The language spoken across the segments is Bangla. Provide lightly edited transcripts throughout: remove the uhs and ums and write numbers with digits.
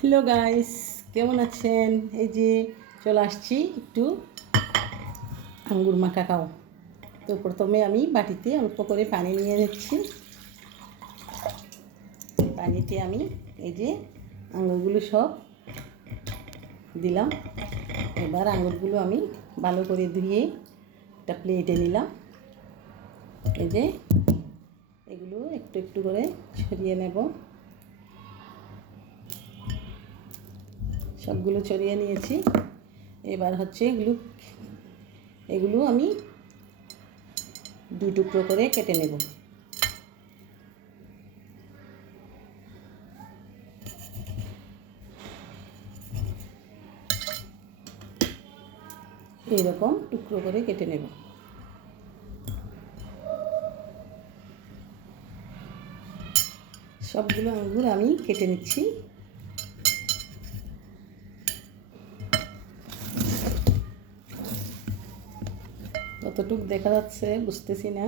হ্যালো গাইস, কেমন আছেন? এই যে চলে আসছি একটু আঙ্গুর মাখা খাও। তো প্রথমে আমি বাটিতে অল্প করে পানি নিয়ে নিচ্ছি। পানিতে আমি এই যে আঙ্গুরগুলো সব দিলাম। এবার আঙ্গুরগুলো আমি ভালো করে ধুয়ে একটা প্লেটে নিলাম। এই যে এগুলো একটু একটু করে ছড়িয়ে নেব। সবগুলো ছড়িয়ে নিয়েছি। এবার হচ্ছে এগুলো আমি দুই টুকরো করে কেটে নেব। এইরকম টুকরো করে কেটে নেব। সবগুলো আঙ্গুর আমি কেটে নিচ্ছি। কতটুক দেখা যাচ্ছে বুঝতেছি না।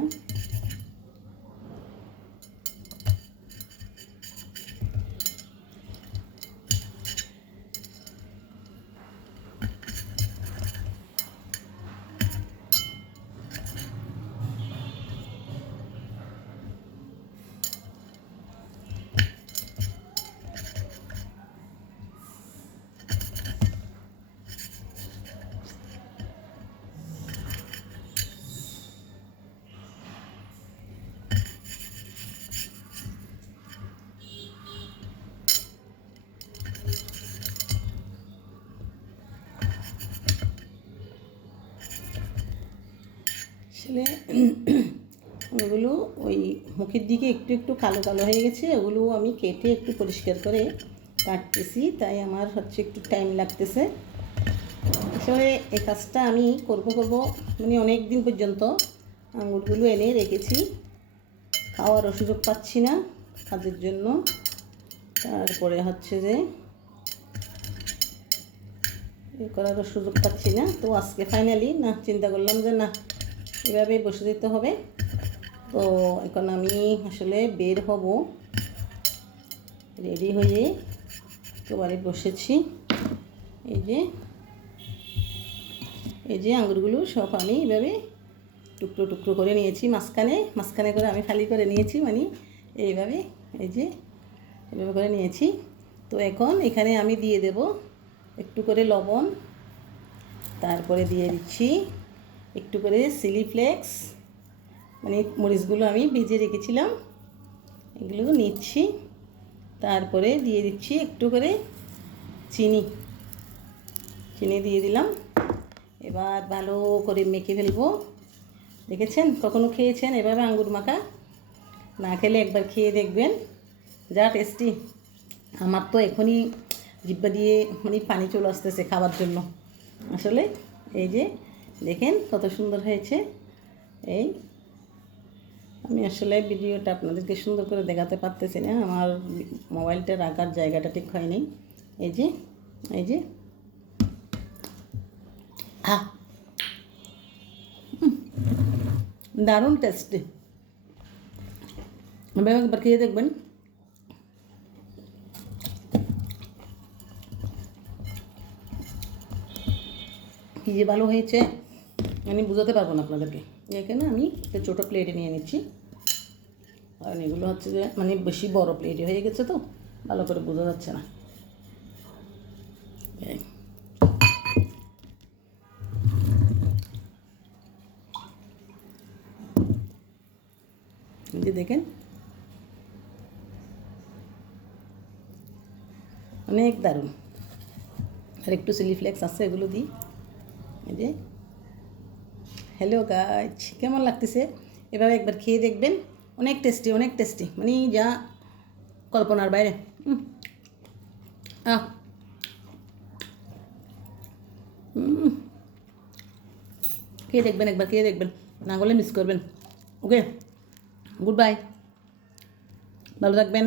আসলে ওগুলো ওই মুখের দিকে একটু একটু কালো কালো হয়ে গেছে। ওগুলো আমি কেটে একটু পরিষ্কার করে কাটতেছি, তাই আমার হচ্ছে একটু টাইম লাগতেছে। আসলে এই কাজটা আমি করব মানে অনেক দিন পর্যন্ত আঙুরগুলো এনে রেখেছি, খাওয়ারও সুযোগ পাচ্ছি না কাজের জন্য। তারপরে হচ্ছে যে করারও সুযোগ পাচ্ছি না। তো আজকে ফাইনালি চিন্তা করলাম যে না, এভাবে বসে যেতে হবে। তো এখন আমি আসলে বের হব, রেডি হয়ে একেবারে বসেছি। এই যে আঙ্গুরগুলো সব আমি এভাবে টুকরো টুকরো করে নিয়েছি, মাঝখানে করে আমি খালি করে নিয়েছি, মানে এইভাবে এভাবে করে নিয়েছি। তো এখন এখানে আমি দিয়ে দেব একটু করে লবণ, তারপরে দিয়ে দিচ্ছি একটু করে চিলি ফ্লেক্স, মানে মরিচগুলো আমি ভেজে রেখেছিলাম, এগুলো নিচ্ছি। তারপরে দিয়ে দিচ্ছি একটু করে চিনি দিয়ে দিলাম। এবার ভালো করে মেখে ফেলবো। দেখেছেন, কখনো খেয়েছেন এভাবে আঙ্গুর মাখা? না খেলে একবার খেয়ে দেখবেন, যা টেস্টি। আমার তো এখনই জিব্বা দিয়ে মানে পানি চলে আসতেছে খাবার জন্য। আসলে এই যে দেখেন কত সুন্দর হয়েছে। এই আমি আসলে ভিডিওটা আপনাদেরকে সুন্দর করে দেখাতে পারতেছি না, আমার মোবাইলটা রাখার জায়গাটা ঠিক হয়নি। এই যে দারুণ টেস্টি। একবার খেয়ে দেখবেন। কী যে ভালো হয়েছে মানে বুঝাতে পারবো না আপনাদেরকে। এখানে আমি একটা ছোটো প্লেটে নিয়ে নিচ্ছি, কারণ এগুলো হচ্ছে যে মানে বেশি বড় প্লেটে হয়ে গেছে, তো ভালো করে বোঝা যাচ্ছে না। যে দেখেন অনেক দারুণ। আর একটু চিলি ফ্লেক্স আছে, এগুলো দিই। এই যে হ্যালো গাইজ, কেমন লাগতেছে? এভাবে একবার খেয়ে দেখবেন, অনেক টেস্টি, মানে যা কল্পনার বাইরে। খেয়ে দেখবেন, একবার খেয়ে দেখবেন, না হলে মিস করবেন। ওকে, গুড বাই, ভালো থাকবেন।